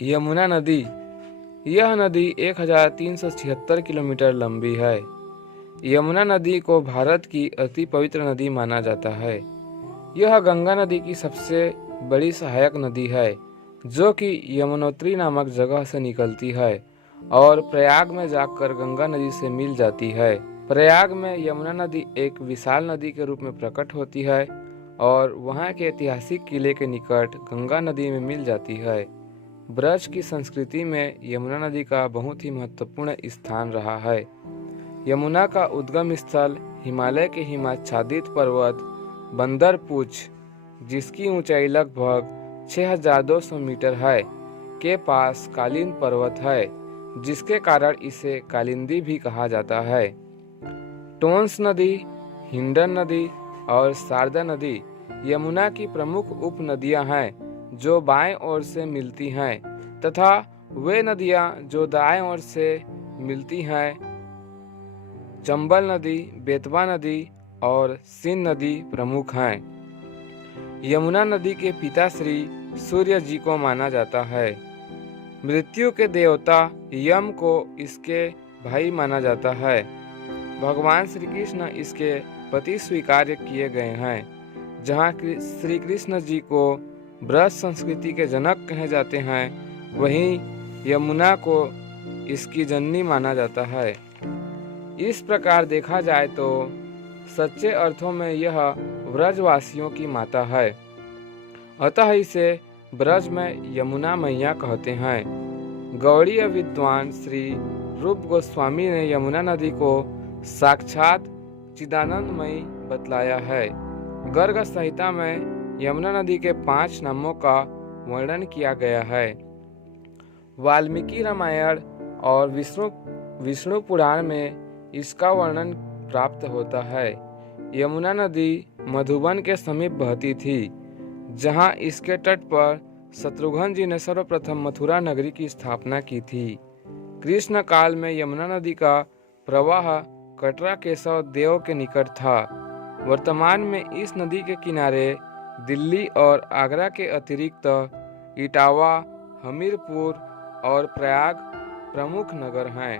यमुना नदी। यह नदी 1376 किलोमीटर लंबी है। यमुना नदी को भारत की अति पवित्र नदी माना जाता है। यह गंगा नदी की सबसे बड़ी सहायक नदी है, जो कि यमुनोत्री नामक जगह से निकलती है और प्रयाग में जाकर गंगा नदी से मिल जाती है। प्रयाग में यमुना नदी एक विशाल नदी के रूप में प्रकट होती है और वहाँ के ऐतिहासिक किले के निकट गंगा नदी में मिल जाती है। ब्रज की संस्कृति में यमुना नदी का बहुत ही महत्वपूर्ण स्थान रहा है। यमुना का उद्गम स्थल हिमालय के हिमाच्छादित पर्वत बंदरपूछ, जिसकी ऊंचाई लगभग 6200 मीटर है, के पास कालीन पर्वत है, जिसके कारण इसे कालिंदी भी कहा जाता है। टोंस नदी, हिंडन नदी और शारदा नदी यमुना की प्रमुख उपनदियां हैं जो बाएं ओर से मिलती हैं, तथा वे नदियां जो दाएं ओर से मिलती हैं चंबल नदी, बेतवा नदी और सीन नदी प्रमुख हैं। यमुना नदी के पिता श्री सूर्य जी को माना जाता है। मृत्यु के देवता यम को इसके भाई माना जाता है। भगवान श्री कृष्ण इसके पति स्वीकार किए गए हैं। जहाँ श्री कृष्ण जी को ब्रज संस्कृति के जनक कहे जाते हैं, वहीं यमुना को इसकी जननी माना जाता है। इस प्रकार देखा जाए तो सच्चे अर्थों में यह ब्रजवासियों की माता है, अतः इसे ब्रज में यमुना मैया कहते हैं। गौड़ीय विद्वान श्री रूप गोस्वामी ने यमुना नदी को साक्षात चिदानंदमयी बतलाया है। गर्ग संहिता में यमुना नदी के 5 नामों का वर्णन किया गया है। वाल्मीकि रामायण और विष्णु पुराण में इसका वर्णन प्राप्त होता है। यमुना नदी मधुबन के समीप बहती थी, जहां इसके तट पर शत्रुघ्न जी ने सर्वप्रथम मथुरा नगरी की स्थापना की थी। कृष्ण काल में यमुना नदी का प्रवाह कटरा केशव देव के निकट था। वर्तमान में इस नदी के किनारे दिल्ली और आगरा के अतिरिक्त इटावा, हमीरपुर और प्रयाग प्रमुख नगर हैं।